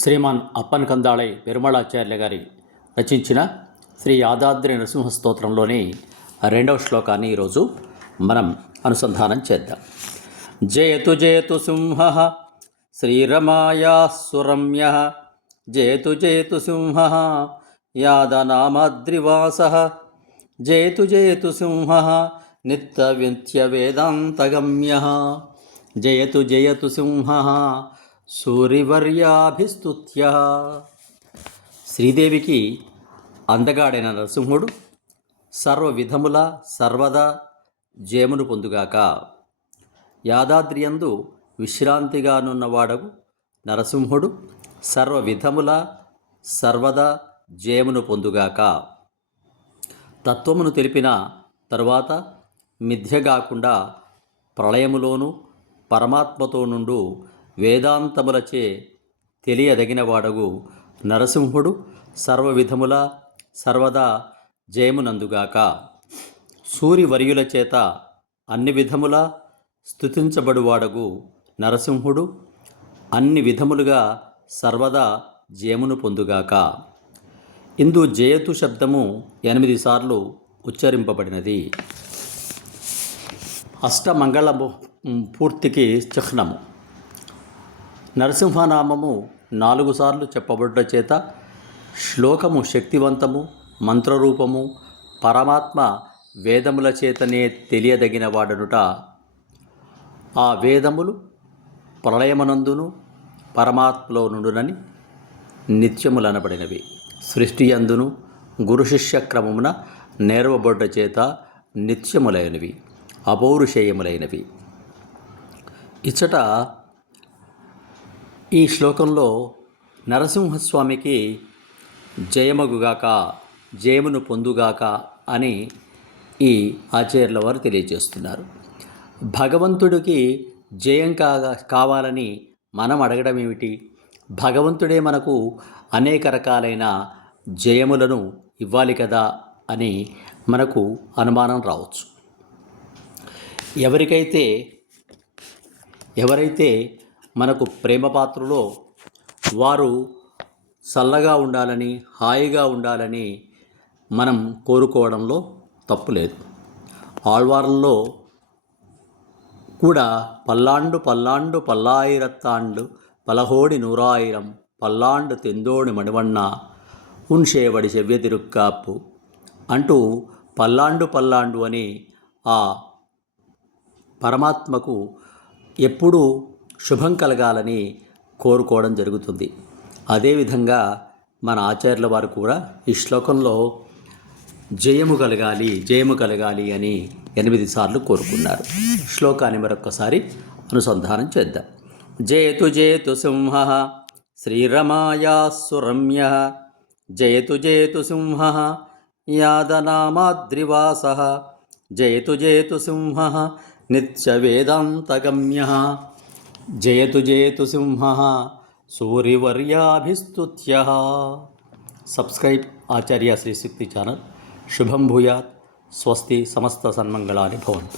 Shriman upon కందాళై పెరుమళాచార్య గారి రచించిన శ్రీ యాదాద్రి నరసింహ స్తోత్రంలోని రెండవ శ్లోకాన్ని ఈరోజు మనం అనుసంధానం చేద్దాం. జయతు జయతు సింహ శ్రీరమాయా సురమ్య జయతు జయతు సింహ యాదనామాద్రివాస జయతు జయతు సింహ నిత్యవింత్య వేదాంతగమ్య జయతు జయతు సింహ సూరివర్యాభిస్తుత్య. శ్రీదేవికి అందగాడైన నరసింహుడు సర్వ విధముల సర్వదా జయమును పొందుగాక. యాదాద్రియందు విశ్రాంతిగానున్నవాడగు నరసింహుడు సర్వ విధముల సర్వదా జయమును పొందుగాక. తత్వమును తెలిపిన తరువాత మిథ్యగాకుండా ప్రళయములోనూ పరమాత్మతో నుండు వేదాంతములచే తెలియదగినవాడగు నరసింహుడు సర్వవిధముల సర్వదా జయమునందుగాక. సూరివర్యుల చేత అన్ని విధముల స్థుతించబడువాడగు నరసింహుడు అన్ని విధములుగా సర్వదా జయమును పొందుగాక. ఇందు జయతు శబ్దము ఎనిమిది సార్లు ఉచ్చరింపబడినది. అష్టమంగళము పూర్తికి చిహ్నము. నరసింహనామము నాలుగు సార్లు చెప్పబడ్డ చేత శ్లోకము శక్తివంతము మంత్రరూపము పరమాత్మ వేదముల చేతనే తెలియదగిన వాడనుట. ఆ వేదములు ప్రళయమనందును పరమాత్మలో నుండునని నిత్యములనబడినవి. సృష్టి అందును గురు శిష్య క్రమమున నేర్వబడ్డ చేత నిత్యములైనవి అపౌరుషేయములైనవి. ఇచ్చట ఈ శ్లోకంలో నరసింహస్వామికి జయమగుగాక జయమును పొందుగాక అని ఈ ఆచార్యుల వారు తెలియజేస్తున్నారు. భగవంతుడికి జయం కాగా కావాలని మనం అడగడం ఏమిటి? భగవంతుడే మనకు అనేక రకాలైన జయములను ఇవ్వాలి కదా అని మనకు అనుమానం రావచ్చు. ఎవరికైతే ఎవరైతే మనకు ప్రేమ పాత్రలో వారు చల్లగా ఉండాలని హాయిగా ఉండాలని మనం కోరుకోవడంలో తప్పు లేదు. ఆళ్వార్లలో కూడా పల్లాండు పల్లాండు పల్లాయిరత్తాండు పలహోడి నూరాయిరం పల్లాండు తెందోడి మణివన్న ఉన్షేవడి చెవ్య తిరుక్కాపు అంటూ పల్లాండు పల్లాండు అని ఆ పరమాత్మకు ఎప్పుడూ శుభం కలగాలని కోరుకోవడం జరుగుతుంది. అదేవిధంగా మన ఆచార్యుల వారు కూడా ఈ శ్లోకంలో జయము కలగాలి జయము కలగాలి అని ఎనిమిది సార్లు కోరుకున్నారు. శ్లోకాన్ని మరొక్కసారి అనుసంధానం చేద్దాం. జయతు జయతు సింహ శ్రీరమాయా సురమ్య జయతు జయతు సింహ యాదనామాద్రివాస జయతు జయతు సింహ నిత్యవేదాంతగమ్య. జయతు జయతు సింహ సూరివర్యాభిస్తుత్య సబ్స్క్రైబ్ ఆచార్య శ్రీ శక్తి ఛానల్ శుభం భూయాత్ స్వస్తి సమస్త సన్మంగళాని భవంతు